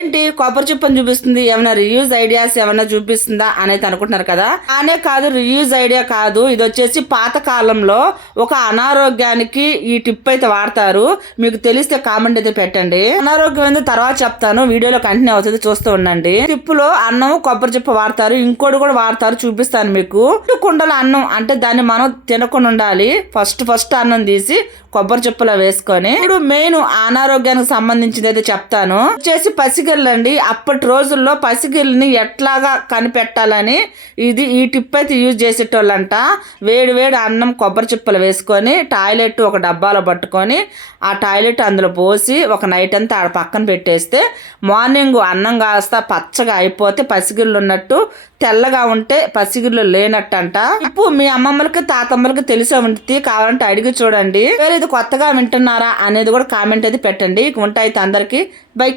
ఏంటి? కొబ్బరి చిప్పని చూపిస్తుంది. ఏమైనా రియూజ్ ఐడియాస్ ఏమైనా చూపిస్తుందా అనేది అనుకుంటున్నారు కదా? అనే కాదు రియూజ్ ఐడియా కాదు. ఇది వచ్చేసి పాత కాలంలో ఒక అనారోగ్యానికి ఈ టిప్ అయితే వాడతారు. మీకు తెలిస్తే కామెంట్ అయితే పెట్టండి. అనారోగ్యం ఏందో తర్వాత చెప్తాను. వీడియోలో కంటిన్యూ అవుతుంది. చూస్తూ ఉండండి. టిప్లో అన్నం కొబ్బరి చిప్ప వాడతారు. ఇంకోటి కూడా వాడతారు. చూపిస్తాను మీకు. కుండల అన్నం అంటే దాన్ని మనం తినకుండా ఉండాలి. ఫస్ట్ ఫస్ట్ అన్నం తీసి కొబ్బరి చిప్పలో వేసుకొని. ఇప్పుడు మెయిన్ అనారోగ్యానికి సంబంధించింది అయితే చెప్తాను. వచ్చేసి పసిగిళ్ళండి. అప్పటి రోజుల్లో పసిగిళ్ళని ఎట్లాగా కనిపెట్టాలని ఇది ఈ టిప్ అయితే యూజ్ చేసేటోళ్ళంట. వేడి వేడి అన్నం కొబ్బరి చిప్పలు వేసుకొని టాయిలెట్ ఒక డబ్బాలో పట్టుకొని ఆ టాయిలెట్ అందులో పోసి ఒక నైట్ అంతా ఆడ పక్కన పెట్టేస్తే మార్నింగ్ అన్నం కాస్త పచ్చగా అయిపోతే పసిగిళ్ళు ఉన్నట్టు తెల్లగా ఉంటే పసిగిళ్ళు లేనట్టంట. ఇప్పుడు మీ అమ్మమ్మలకి తాతమ్మలకి తెలిసే ఉంటుంది కావాలంటే అడిగి చూడండి. వేరే ఇది కొత్తగా వింటున్నారా అనేది కూడా కామెంట్ అయితే పెట్టండి. ఇక ఉంటాయి అందరికీ. బై.